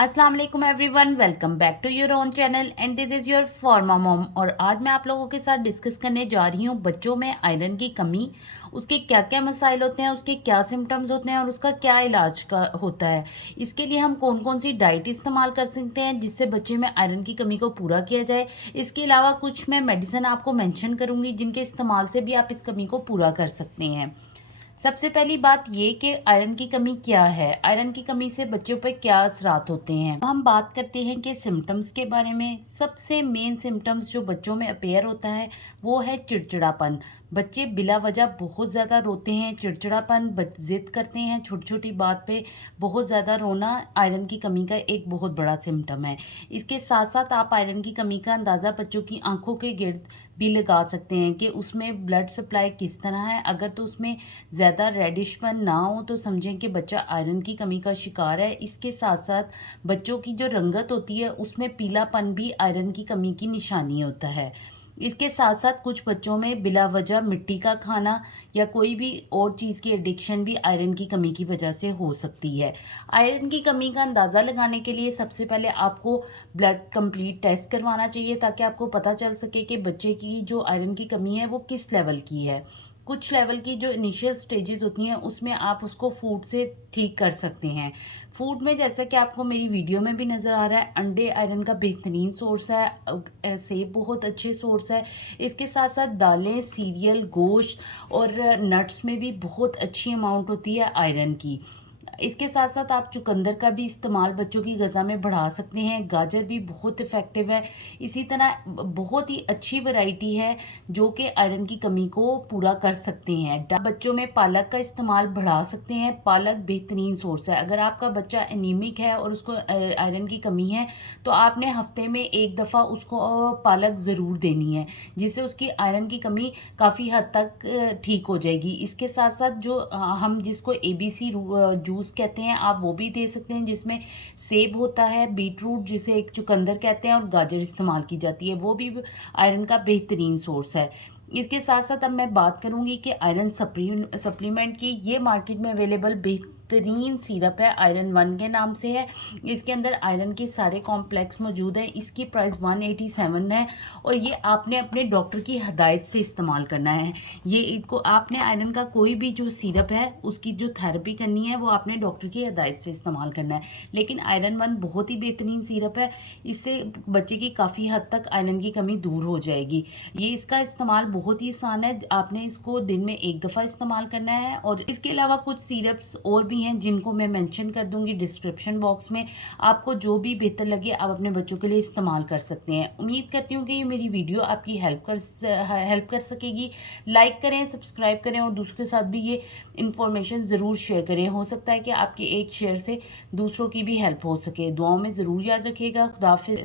अस्सलाम वालेकुम everyone, welcome back to your own channel and this is your pharma mom. और आज मैं आप लोगों के साथ डिस्कस करने जा रही हूँ बच्चों में आयरन की कमी, उसके क्या क्या मसाइल होते हैं, उसके क्या सिम्टम्स होते हैं और उसका क्या इलाज का होता है। इसके लिए हम कौन कौन सी डाइट इस्तेमाल कर सकते हैं जिससे बच्चे में आयरन की कमी को पूरा किया जाए। इसके अलावा कुछ मैं मेडिसिन आपको मेंशन करूँगी जिनके इस्तेमाल से भी आप इस कमी को पूरा कर सकते हैं। सबसे पहली बात ये कि आयरन की कमी क्या है, आयरन की कमी से बच्चों पर क्या असरात होते हैं। हम बात करते हैं कि सिम्टम्स के बारे में। सबसे मेन सिम्टम्स जो बच्चों में अपेयर होता है वो है चिड़चिड़ापन। बच्चे बिला वजह बहुत ज़्यादा रोते हैं, चिड़चिड़ापन, जिद करते हैं छोटी छोटी बात पे। बहुत ज़्यादा रोना आयरन की कमी का एक बहुत बड़ा सिम्टम है। इसके साथ साथ आप आयरन की कमी का अंदाज़ा बच्चों की आंखों के गिर्द भी लगा सकते हैं कि उसमें ब्लड सप्लाई किस तरह है। अगर तो उसमें ज़्यादा रेडिशपन ना हो तो समझें कि बच्चा आयरन की कमी का शिकार है। इसके साथ साथ बच्चों की जो रंगत होती है उसमें पीलापन भी आयरन की कमी की निशानी होता है। इसके साथ साथ कुछ बच्चों में बिला वजह मिट्टी का खाना या कोई भी और चीज़ की एडिक्शन भी आयरन की कमी की वजह से हो सकती है। आयरन की कमी का अंदाज़ा लगाने के लिए सबसे पहले आपको ब्लड कंप्लीट टेस्ट करवाना चाहिए ताकि आपको पता चल सके कि बच्चे की जो आयरन की कमी है वो किस लेवल की है। कुछ लेवल की जो इनिशियल स्टेजेस होती हैं उसमें आप उसको फूड से ठीक कर सकते हैं। फूड में जैसा कि आपको मेरी वीडियो में भी नज़र आ रहा है, अंडे आयरन का बेहतरीन सोर्स है, सेब बहुत अच्छे सोर्स है। इसके साथ साथ दालें, सीरियल, गोश्त और नट्स में भी बहुत अच्छी अमाउंट होती है आयरन की। इसके साथ साथ आप चुकंदर का भी इस्तेमाल बच्चों की ग़िज़ा में बढ़ा सकते हैं। गाजर भी बहुत इफ़ेक्टिव है। इसी तरह बहुत ही अच्छी वैरायटी है जो कि आयरन की कमी को पूरा कर सकते हैं। बच्चों में पालक का इस्तेमाल बढ़ा सकते हैं। पालक बेहतरीन सोर्स है। अगर आपका बच्चा एनीमिक है और उसको आयरन की कमी है तो आपने हफ्ते में एक दफ़ा उसको पालक ज़रूर देनी है, जिससे उसकी आयरन की कमी काफ़ी हद तक ठीक हो जाएगी। इसके साथ साथ जो हम जिसको ABC जूस कहते हैं आप वो भी दे सकते हैं, जिसमें सेब होता है, बीटरूट जिसे एक चुकंदर कहते हैं और गाजर इस्तेमाल की जाती है, वो भी आयरन का बेहतरीन सोर्स है। इसके साथ साथ अब मैं बात करूंगी कि आयरन सप्लीमेंट की। ये मार्केट में अवेलेबल बेहतरीन सिरप है, आयरन 1 के नाम से है। इसके अंदर आयरन के सारे कॉम्प्लेक्स मौजूद हैं। इसकी प्राइस 187 है और ये आपने अपने डॉक्टर की हदायत से इस्तेमाल करना है। ये इसको आपने आयरन का कोई भी जो सिरप है उसकी जो थेरेपी करनी है वो आपने डॉक्टर की हदायत से इस्तेमाल करना है। लेकिन आयरन 1 बहुत ही बेहतरीन सिरप है, इससे बच्चे की काफ़ी हद तक आयरन की कमी दूर हो जाएगी। ये इसका इस्तेमाल बहुत ही आसान है, आपने इसको दिन में एक दफ़ा इस्तेमाल करना है। और इसके अलावा कुछ सिरप्स और भी हैं जिनको मैं मेंशन कर दूंगी डिस्क्रिप्शन बॉक्स में। आपको जो भी बेहतर लगे आप अपने बच्चों के लिए इस्तेमाल कर सकते हैं। उम्मीद करती हूँ कि ये मेरी वीडियो आपकी हेल्प कर सकेगी। लाइक करें, सब्सक्राइब करें और दूसरों के साथ भी ये इन्फॉर्मेशन ज़रूर शेयर करें। हो सकता है कि आपके एक शेयर से दूसरों की भी हेल्प हो सके। दुआओं में ज़रूर याद रखिएगा। खुदा हाफिज़।